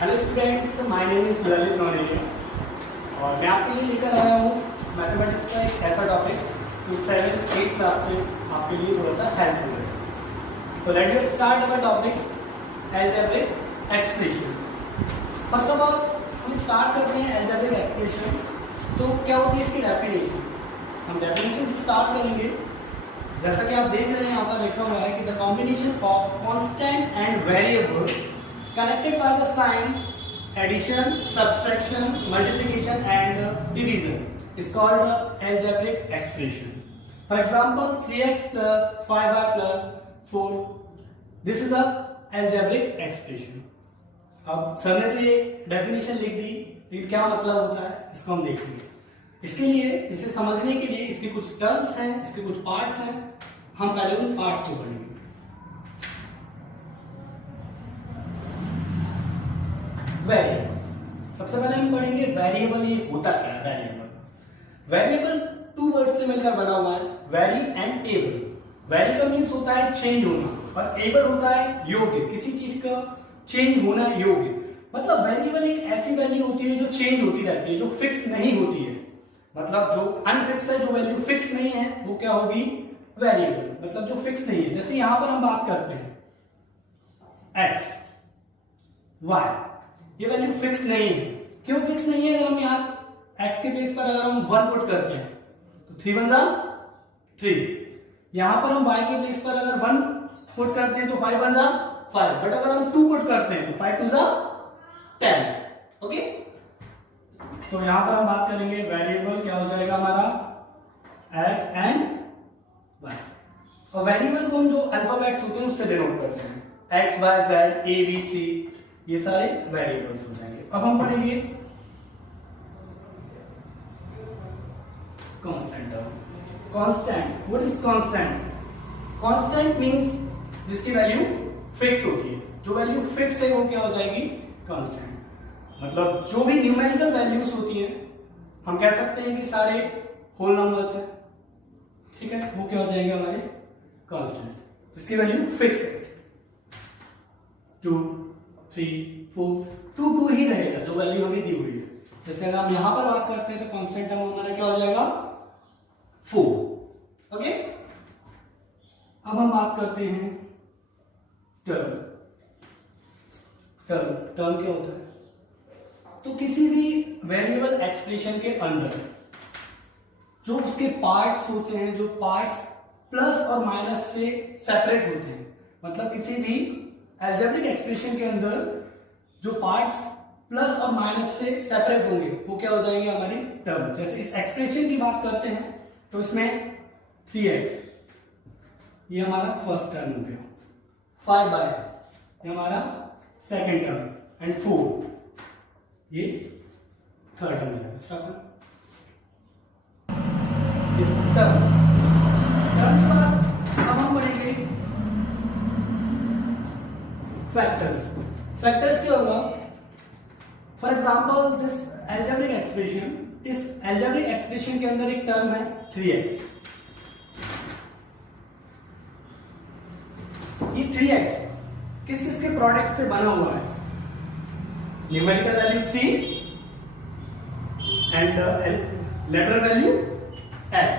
Hello students, my name is Lalit Naurelia और मैं आपके लिए लेकर आया हूँ मैथमेटिक्स का एक ऐसा टॉपिक जो 7th 8th क्लास में आपके लिए थोड़ा सा हेल्पफुल है। So let's get start our topic algebraic expression. First of all हम स्टार्ट करते हैं अलजेब्रिक एक्सप्रेशन। तो क्या होती है इसकी डेफिनेशन? हम डेफिनेशन से स्टार्ट करेंगे। जैसा कि आप देख रहे हैं यहाँ पर लिखा हुआ है कि the combination of constant and variable connected by the sign addition, subtraction, multiplication and division is called algebraic expression. For example, 3x plus 5y plus 4. This is a algebraic expression. अब सर ने तो ये definition लिख दी, लेकिन क्या मतलब होता है इसको हम देखेंगे। इसके लिए, इसे समझने के लिए इसके कुछ टर्म्स हैं, इसके कुछ पार्ट्स हैं। हम पहले उन पार्ट्स को पढ़ेंगे। वेरिएबल, सबसे पहले हम पढ़ेंगे वेरिएबल। ये होता क्या है? वेरिएबल वेरिएबल टू वर्ड से मिलकर बना हुआ है, वेरी एंड एबल। वेरी का मीन्स होता है चेंज होना और एबल होता है योग्य, किसी चीज का चेंज होना योग्य। मतलब वेरिएबल एक ऐसी वैल्यू होती है जो चेंज होती रहती है, जो फिक्स नहीं होती है। मतलब जो अनफिक्स है, जो वैल्यू फिक्स नहीं है, वो क्या होगी? वेरिएबल। मतलब जो फिक्स नहीं है। जैसे यहां पर हम बात करते हैं एक्स वाई, ये वैल्यू फिक्स नहीं है। क्यों फिक्स नहीं है? अगर हम यहाँ x के प्लेस पर अगर हम 1 पुट करते हैं तो 3 1 जा 3। यहां पर हम y के प्लेस पर अगर 1 पुट करते हैं तो 5 1 जा 5। बट अगर हम 2 पुट करते हैं तो 5 2 जा 10। ओके, तो यहां पर हम बात करेंगे वेरिएबल क्या हो जाएगा हमारा x एंड y। और वेरिएबल को हम जो अल्फाबेट्स होते हैं उससे डिनोट करते हैं, x y z a b c, ये सारे वेरिएबल्स हो जाएंगे। अब हम पढ़ेंगे constant term. Constant, what is constant? Constant means जिसकी वैल्यू फिक्स होती है। जो वैल्यू फिक्स है वो क्या हो जाएगी? कांस्टेंट। मतलब जो भी न्यूमेरिकल वैल्यूज होती हैं, हम कह सकते हैं कि सारे होल नंबर्स हैं, ठीक है, वो क्या हो जाएंगे हमारे? कांस्टेंट, जिसकी वैल्यू फिक्स है। 2 3 4 2 2 ही रहेगा जो वैल्यू हमें दी हुई है। जैसे अगर हम यहां पर बात करते हैं तो कांस्टेंट टर्म हमारा क्या हो जाएगा? 4। ओके, अब हम बात करते हैं टर्म। टर्म टर्म क्या होता है? तो किसी भी वेरिएबल एक्सप्रेशन के अंदर जो उसके पार्ट्स होते हैं, जो पार्ट्स प्लस और माइनस से सेपरेट होते हैं, मतलब किसी भी अलजेब्रिक एक्सप्रेशन के अंदर जो पार्ट्स प्लस और माइनस से सेपरेट होंगे वो क्या हो जाएंगे? हमारी टर्म। जैसे इस एक्सप्रेशन की बात करते हैं तो इसमें 3x ये हमारा फर्स्ट टर्म हो गया, 5y ये हमारा सेकंड टर्म एंड 4 ये थर्ड टर्म है। टर्म के बाद अब हम पढ़ेंगे फैक्टर्स। फैक्टर्स क्या होगा? For example this algebraic expression, इस अलजेब्रिक एक्सप्रेशन के अंदर एक टर्म है 3x। ये 3x किस किस के प्रोडक्ट से बना हुआ है? Numerical value 3 and lateral value x,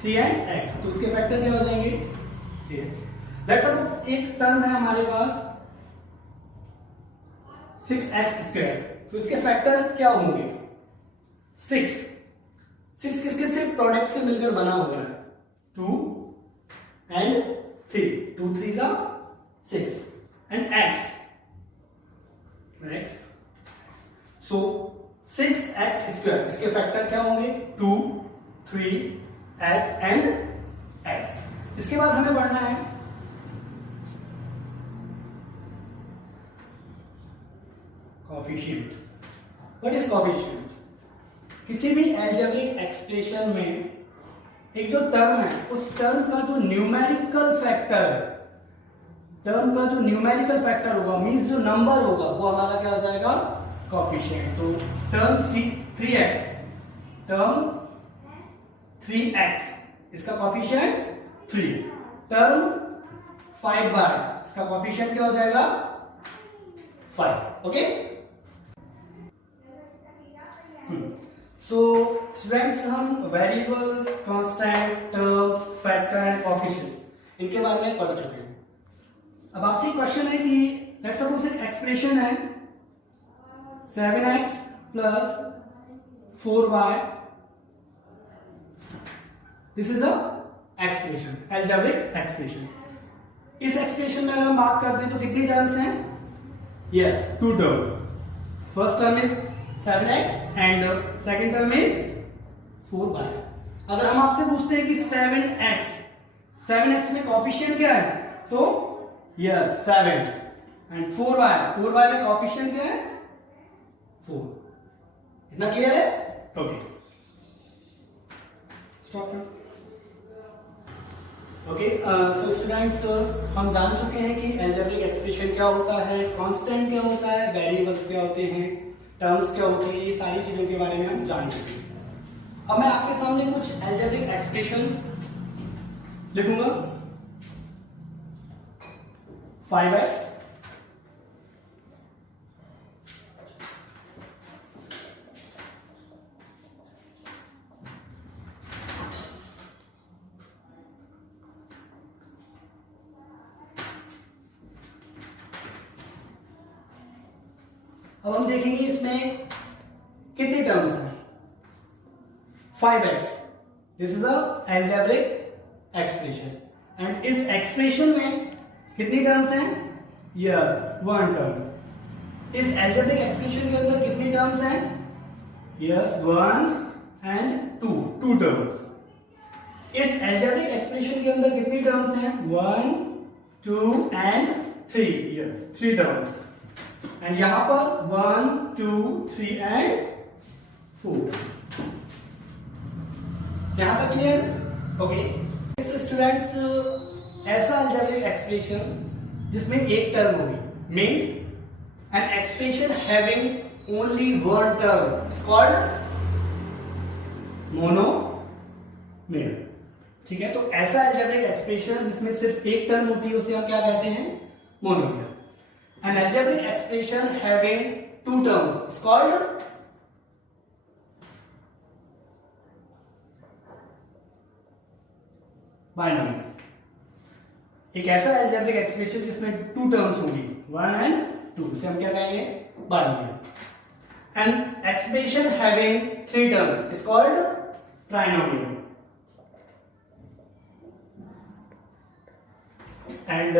3 and x, तो उसके फैक्टर क्या हो जाएंगे? 3x। लेट्स सपोज एक टर्म है हमारे पास 6x², तो इसके फैक्टर क्या होंगे? 6 किस किस से प्रोडक्ट से मिलकर बना हुआ है? 2 एंड 3, 2 3 जा 6 एंड x, सो 6x², इसके फैक्टर क्या होंगे? 2 3 x एंड x। इसके बाद हमें पढ़ना है कोएफिशिएंट। What is coefficient? किसी भी अलजेब्रिक एक्सप्रेशन में एक जो टर्म है, उस टर्म का जो न्यूमेरिकल फैक्टर है, टर्म का जो न्यूमेरिकल फैक्टर होगा, मींस जो नंबर होगा, वो हमारा क्या हो जाएगा? कोएफिशिएंट। तो टर्म 3x, टर्म 3x, इसका कोएफिशिएंट 3। टर्म 5y, इसका कोएफिशिएंट क्या हो जाएगा? 5. Okay. सो स्टूडेंट्स, हम variable, constant, terms, factor and coefficients इनके बारे में पढ़ चुके हैं. अब आपसे क्वेश्चन है कि लेट्स सपोज एक एक्सप्रेशन है 7x plus 4y. This is a expression, algebraic expression. इस एक्सप्रेशन में अगर हम बात करते हैं तो कितनी टर्म्स हैं? Yes, 2 term. First term is 7x and second term is 4y. अगर हम आपसे पूछते हैं कि 7x में कोएफिशिएंट क्या है, तो यस 7. एंड 4y में कोएफिशिएंट क्या है? 4. इतना क्लियर है? Okay, stop. Okay, so students, हम जान चुके हैं कि अलजेब्रिक एक्सप्रेशन क्या होता है, कांस्टेंट क्या होता है, वेरिएबल्स क्या होते हैं, टर्म्स क्या होती है, ये सारी चीजों के बारे में हम जान चुके हैं. अब मैं आपके सामने कुछ अलजेब्रिक एक्सप्रेशन लिखूंगा. 5x अब हम देखेंगे इसमें कितनी टर्म्स हैं. 5x. This is a algebraic expression. And इस एक्सप्रेशन में कितनी टर्म्स हैं? Yes, 1 term. इस अलजेब्रिक एक्सप्रेशन के अंदर कितनी टर्म्स हैं? Yes, 1 and 2 terms. इस अलजेब्रिक एक्सप्रेशन के अंदर कितनी टर्म्स हैं? 1, 2 एंड 3. Yes, 3 terms. एंड यहां पर 1, 2, 3 एंड 4. यहां तक क्लियर? ओके. स्टूडेंट्स, ऐसा अलजेब्रिक एक्सप्रेशन जिसमें एक टर्म होगी means an expression having only 1 term is called monomial. ठीक है, तो ऐसा अलजेब्रिक एक्सप्रेशन जिसमें सिर्फ एक टर्म होती है उसे हम क्या कहते हैं? Monomial. An algebraic expression having 2 terms is called binomial. एक ऐसा algebraic expression जिसमें 2 terms होंगी, 1 and 2, इसे हम क्या कहेंगे? binomial. An expression having 3 terms is called trinomial. And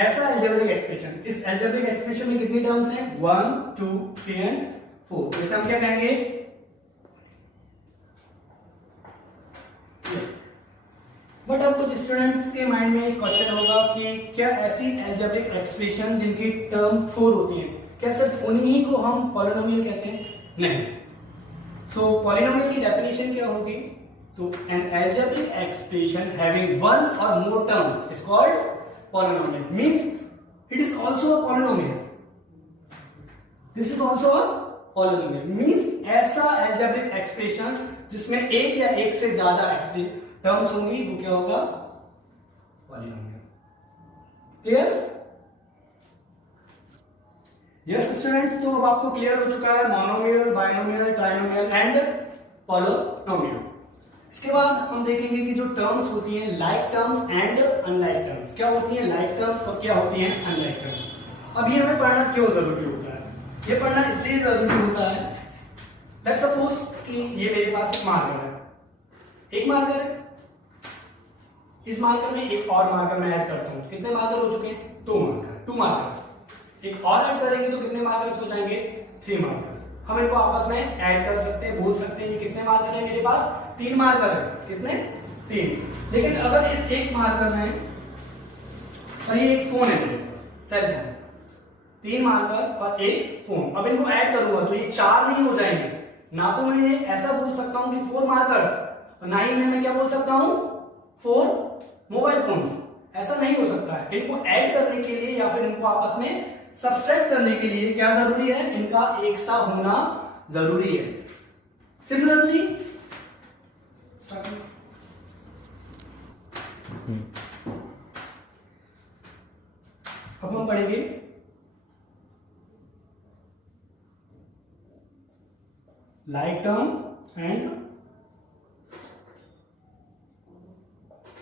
ऐसा अलजेब्रिक एक्सप्रेशन, इस अलजेब्रिक एक्सप्रेशन में कितनी टर्म्स हैं? 1, 2, 3 एंड 4. इसे हम क्या कहेंगे? बट अब कुछ स्टूडेंट्स के माइंड में क्वेश्चन होगा कि क्या ऐसी अलजेब्रिक एक्सप्रेशन जिनकी टर्म 4 होती है, क्या सिर्फ उन्हीं ही को हम पॉलिनोमियल कहते हैं? नहीं. सो पॉलिनोमियल की डेफिनेशन क्या होगी? तो N algebraic expression having 1 or more terms is called polynomial. Means it is also a polynomial. This is also a polynomial. Means ऐसा algebraic expression जिसमें एक या एक से ज्यादा टर्म्स होंगी वो क्या होगा? polynomial. Clear? Yes students, तो अब आपको क्लियर हो चुका है monomial, binomial, trinomial and polynomial. इसके बाद हम देखेंगे कि जो टर्म्स होती हैं like terms and unlike terms. क्या होती हैं लाइक टर्म्स और क्या होती हैं अनलाइक टर्म्स. अब ये हमें पढ़ना क्यों जरूरी होता है? ये पढ़ना इसलिए जरूरी होता है, लेट्स सपोज कि ये मेरे पास एक मार्कर है. एक मार्कर है, इस मार्कर में एक और मार्कर मैं ऐड करता हूं. कितने मार्कर हो चुके हैं? 2 मार्कर्स. एक और ऐड करेंगे तो कितने मार्कर्स हो जाएंगे? 3 मार्कर्स. हम इनको आपस में ऐड कर सकते हैं, बोल सकते हैं कितने मार्कर है मेरे पास? 3 मार्कर है. कितने? 3. लेकिन अगर इस एक मार्कर में, और ये एक फोन है मेरे पास, सेल फोन, 3 मार्कर और एक फोन, अब इनको ऐड करूंगा तो ये 4 नहीं हो जाएंगे. ना तो मैं इन्हें ऐसा बोल सकता हूं कि 4 मार्कर्स, और ना ही इन्हें मैं क्या बोल सकता हूं? 4 मोबाइल फोन्स. ऐसा नहीं हो सकता है. इनको ऐड करने के लिए या फिर इनको आपस में सब्सट्रैक्ट करने के लिए क्या जरूरी है? इनका एक सा होना जरूरी है. सिमिलरली अब हम पढ़ेंगे like term and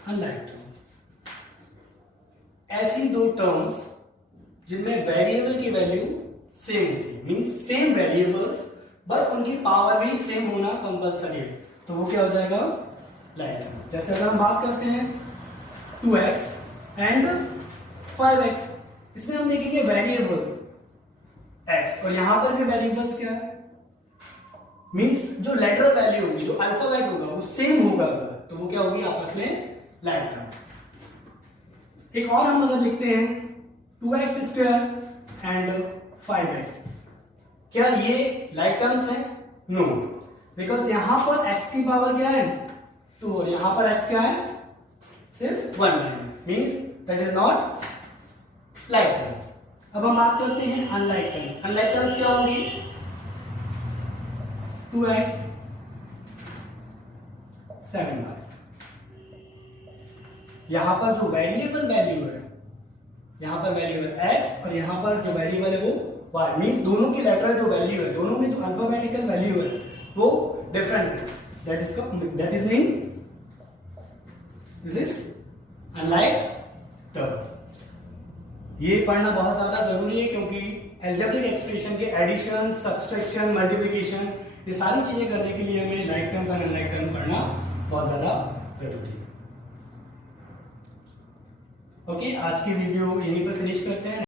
unlike term. ऐसी दो टर्म्स जिनमें वेरिएबल की वैल्यू सेम होती है, मींस सेम वेरिएबल्स बट उनकी पावर भी सेम होना कंपलसरी है, तो वो क्या हो जाएगा, लाइक टर्म। जैसे अगर हम बात करते हैं 2x एंड 5x, इसमें हम देखेंगे वेरिएबल x और यहां पर भी वेरिएबल्स क्या है, मींस जो लेटर वैल्यू होगी, जो अल्फाबेट होगा वो सेम होगा, तो वो क्या होगी आपस में लाइक टर्म। एक और हम अगर लिखते हैं 2x स्क्वायर एंड 5x, क्या ये लाइक टर्म्स है? नो, बिकॉज यहां पर x की पावर क्या है 2 और यहां पर x क्या है सिर्फ 1 है, means that is not like terms. अब हम बात करते हैं अनलाइक टर्म्स। अनलाइक टर्म्स क्या होंगी, 2x 7y, यहां पर जो वेरिएबल वैल्यू है, यहां पर वेरिएबल x और यहां पर जो वेरिएबल है वो y, मींस दोनों की लेटर जो वैल्यू है, दोनों में जो अल्फाबेटिकल वैल्यू है वो डिफरेंस है, that is mean this is unlike terms. ये पढ़ना बहुत ज्यादा जरूरी है क्योंकि अलजेब्रिक एक्सप्रेशन के एडिशन, सब्सट्रैक्शन, मल्टीप्लिकेशन, ये सारी चीजें करने के लिए हमें लाइक टर्म्स और अनलाइक टर्म पढ़ना बहुत ज्यादा जरूरी है। ओके, आज की वीडियो यहीं पर फिनिश करते हैं।